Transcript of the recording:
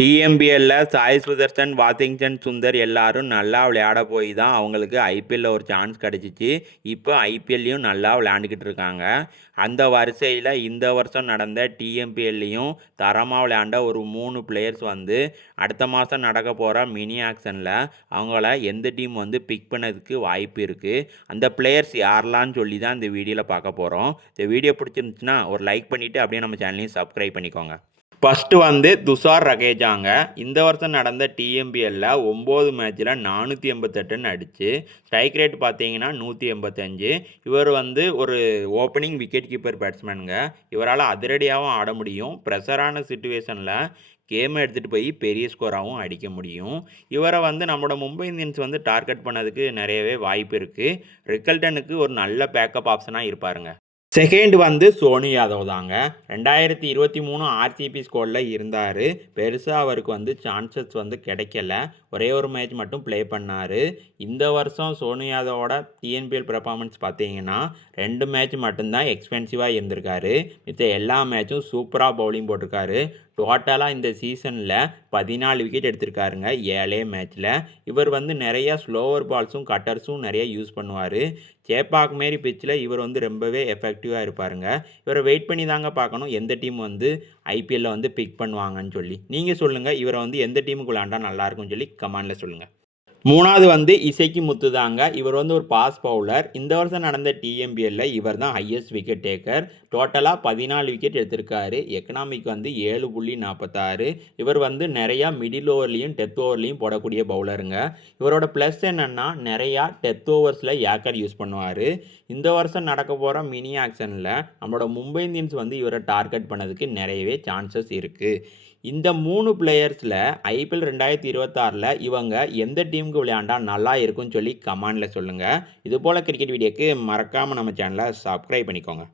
டிஎம்பிஎல்ல Sai Sudharsan Washington Sundar எல்லாரும் நல்லா விளையாட போய் தான் அவங்களுக்கு ஐபிஎல்ல ஒரு சான்ஸ் கிடச்சிச்சு. இப்போ ஐபிஎல்லையும் நல்லா விளையாண்டுக்கிட்டு இருக்காங்க. அந்த வரிசையில் இந்த வருஷம் நடந்த டிஎம்பிஎல்லையும் தரமாக விளையாண்ட ஒரு மூணு பிளேயர்ஸ் வந்து அடுத்த மாதம் நடக்க போகிற மினி ஆக்ஷனில் அவங்கள எந்த டீம் வந்து பிக் பண்ணதுக்கு வாய்ப்பு இருக்குது அந்த பிளேயர்ஸ் யாரெல்லாம்னு சொல்லி தான் இந்த வீடியோவில் பார்க்க போகிறோம் இந்த வீடியோ பிடிச்சிருந்துச்சுன்னா ஒரு லைக் பண்ணிவிட்டு அப்படியே நம்ம சேனலையும் சப்ஸ்கிரைப் பண்ணிக்கோங்க. ஃபஸ்ட்டு வந்து துஷார் ரகேஜாங்க. இந்த வருஷம் நடந்த டிஎம்பிஎல்ல ஒம்பது மேட்ச்சில் நானூற்றி எண்பத்தெட்டுன்னு அடிச்சு ஸ்ட்ரைக் ரேட் பார்த்தீங்கன்னா நூற்றி எண்பத்தஞ்சு. இவர் வந்து ஒரு ஓப்பனிங் விக்கெட் கீப்பர் பேட்ஸ்மேனுங்க இவரால் அதிரடியாகவும் ஆட முடியும். ப்ரெஷரான சுச்சுவேஷனில் கேமை எடுத்துகிட்டு போய் பெரிய ஸ்கோராகவும் அடிக்க முடியும். இவரை வந்து நம்மளோட மும்பை இந்தியன்ஸ் வந்து டார்கெட் பண்ணதுக்கு நிறையவே வாய்ப்பு இருக்குது ரிக்கல்டனுக்கு ஒரு நல்ல பேக்கப் ஆப்ஷனாக இருப்பாருங்க. செகண்ட் வந்து சோனி யாதவ் தாங்க. ரெண்டாயிரத்தி இருபத்தி மூணு ஆர்சிபி ஸ்கோரில் இருந்தார். பெருசாக அவருக்கு வந்து சான்சஸ் வந்து கிடைக்கல. ஒரே ஒரு மேட்ச் மட்டும் ப்ளே பண்ணார். இந்த வருஷம் சோனி யாதவோட டிஎன்பிஎல் பெர்ஃபார்மன்ஸ் பார்த்தீங்கன்னா ரெண்டு மேட்ச் மட்டும்தான் எக்ஸ்பென்சிவாக இருந்திருக்காரு. மித்த எல்லா மேட்சும் சூப்பராக பவுலிங் போட்டிருக்காரு. டோட்டலாக இந்த சீசனில் பதினாலு விக்கெட் எடுத்திருக்காருங்க. ஏழே மேட்ச்சில் இவர் வந்து நிறையா ஸ்லோவர் பால்ஸும் கட்டர்ஸும் நிறைய யூஸ் பண்ணுவார். சேப்பாக் மாரி பிச்சில் இவர் வந்து ரொம்பவே எஃபெக்டிவாக இருப்பாருங்க. இவரை வெயிட் பண்ணி தாங்க பார்க்கணும். எந்த டீம் வந்து ஐபிஎல்லில் வந்து பிக் பண்ணுவாங்கன்னு சொல்லி. நீங்கள் சொல்லுங்கள் இவரை வந்து எந்த டீமுக்கு விளாண்டா நல்லாயிருக்கும்னு சொல்லி கமெண்டில் சொல்லுங்கள் மூணாவது வந்து இசைக்கு முத்து தாங்க இவர் வந்து ஒரு பாஸ் பவுலர். இந்த வருஷம் நடந்த டிஎம்பிஎல்ல இவர் தான் ஹையஸ்ட் விக்கெட் டேக்கர் டோட்டலாக பதினாலு விக்கெட் எடுத்திருக்காரு. எக்கனாமிக் வந்து ஏழு புள்ளி நாற்பத்தாறு இவர் வந்து நிறையா மிடில் ஓவர்லேயும் டெத் ஓவர்லேயும் போடக்கூடிய பவுலருங்க. இவரோட ப்ளஸ் என்னென்னா நிறையா டெத் ஓவர்ஸில் ஏக்கர் யூஸ் பண்ணுவார். இந்த வருஷம் நடக்க போகிற மினி ஆக்ஷனில் நம்மளோட மும்பை இந்தியன்ஸ் வந்து இவரை டார்கெட் பண்ணதுக்கு நிறையவே சான்சஸ் இருக்குது இந்த மூணு பிளேயர்ஸில் ஐபிஎல் ரெண்டாயிரத்தி இருபத்தாறில் இவங்க எந்த டீமுக்கு விளையாண்டா நல்லா இருக்கும்னு சொல்லி கமெண்டில் சொல்லுங்கள் இதுபோல் கிரிக்கெட் வீடியோக்கு மறக்காமல் நம்ம சேனலை சப்ஸ்கிரைப் பண்ணிக்கோங்க.